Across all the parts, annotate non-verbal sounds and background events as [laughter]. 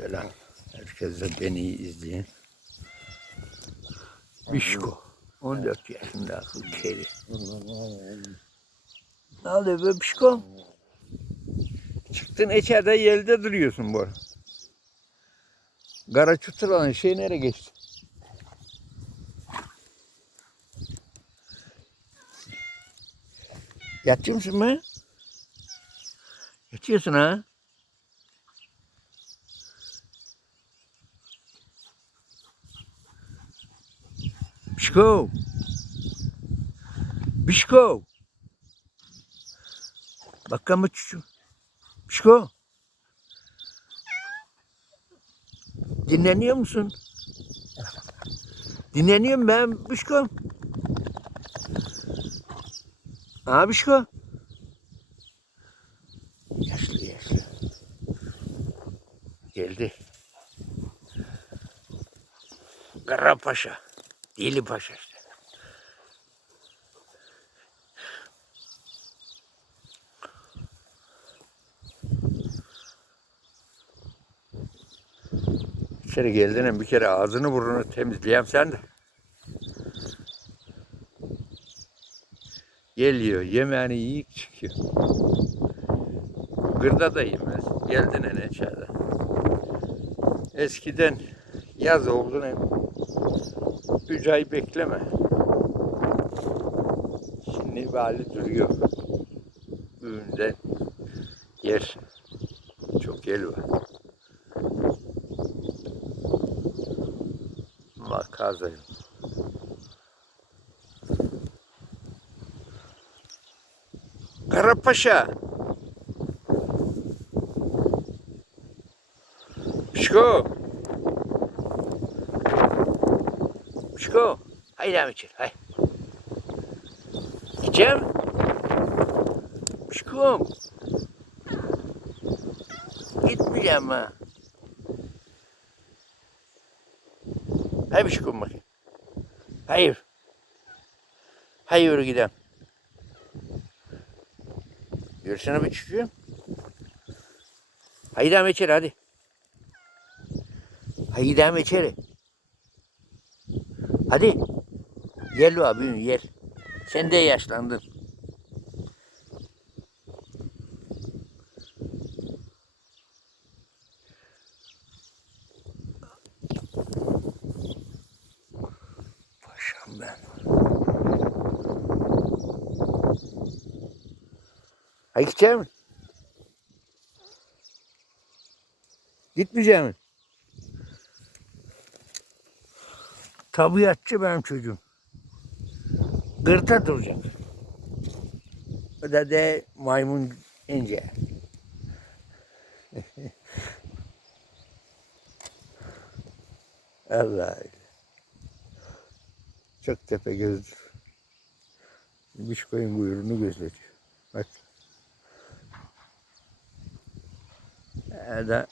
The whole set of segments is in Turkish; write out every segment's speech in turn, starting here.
Selam. Herkese beni izleyen. Bişko. 14 yaşında keri. Ne oluyor be Bişko? Çıktın içeride yerde duruyorsun bu ara. Kara çuturan şey nereye geçti? Yatıyor musun be? Yatıyorsun ha? Bişko. Bişko. Bakalım çocuğum. Bişko. Dinleniyor musun? Dinleniyorum ben Bişko. Ha Bişko. Yaşlı yaşlı. Geldi. Kara Paşa. Deli Paşa işte. İçeri geldiğinin bir kere ağzını burnunu temizleyem sen de. Geliyor, yemeğini yiyip çıkıyor. Gırda da yemez. Geldin en içeride. Eskiden yaz olduğunu 3 ay bekleme. Şimdi vali duruyor. Büyüğünde yersin. Çok el var. Makaza Karapaşa. Pişko. Şiko. Haydi devam içeri. Hay. Gideceğim. Şiko. Gitmeyeceğim ha. Hayır Şiko bakayım. Hayır. Hayır gidelim. Yürüsene bir çocuğum. Haydi devam içeri hadi. Haydi devam içeri. Hadi. Gel abi gel. Sen de yaşlandın. Paşam ben. Hayır gidecek misin? Gitmeyecek misin? Tabiatçı benim çocuğum. Gırta duracak. O da de maymun ince. [laughs] Allah. Çok tepe gözdür. Bir koyun kuyruğunu gözletiyor. Bak. Ya da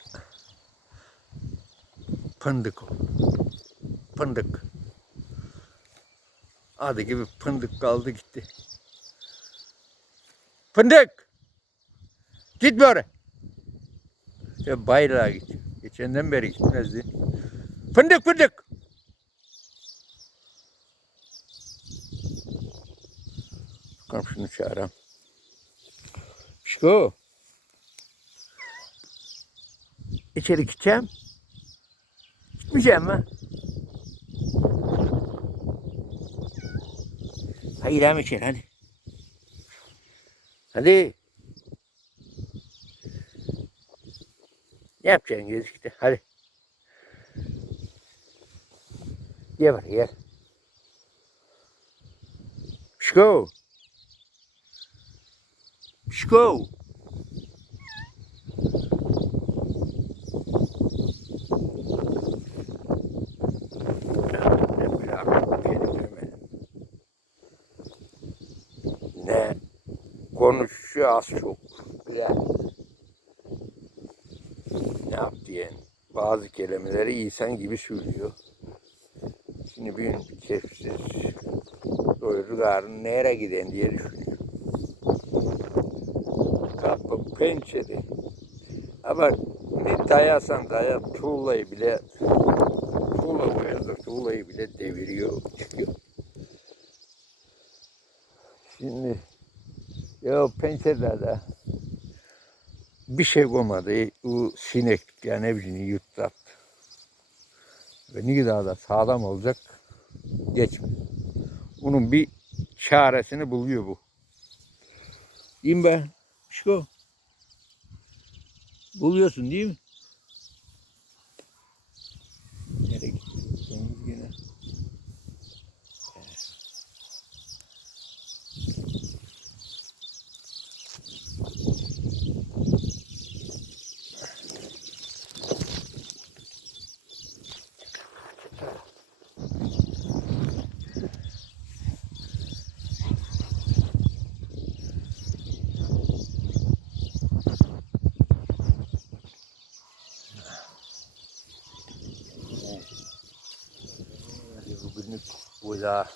fındık o. Fındık. Adı gibi fındık kaldı gitti. Fındık! Gitme oraya. Ya bayrağa git. Geçenden beri gitmezdi. Fındık fındık! Komşunu çağıram. Şiko. İçeri gideceğim. Gitmeyeceğim ha. Hayır devam içeri hadi. Hadi. Ne yapacaksın gözükte? Hadi. Gel bak gel. Şko. Şko. Ne bir akıl kelime. Ne konuşuyor az çok. Güzel. Ne yap diyen. Bazı kelimeleri insan gibi söylüyor. Şimdi bir gün kefsiz doyurur karnı nereye giden diye düşünüyor. Kapı pençede. Ama Ne dayasan daya tuğlayı bile tuğla koyarsa tuğlayı bile deviriyor çıkıyor. Şimdi ya pencerelerde bir şey koymadı. Bu sinek yani hepsini yuttu attı. Ve ne kadar da sağlam olacak geçmiyor. Bunun bir çaresini buluyor bu. Değil mi be? Buluyorsun değil mi? Nereye gitti? Domuz yine. Hadi bugünlük bu da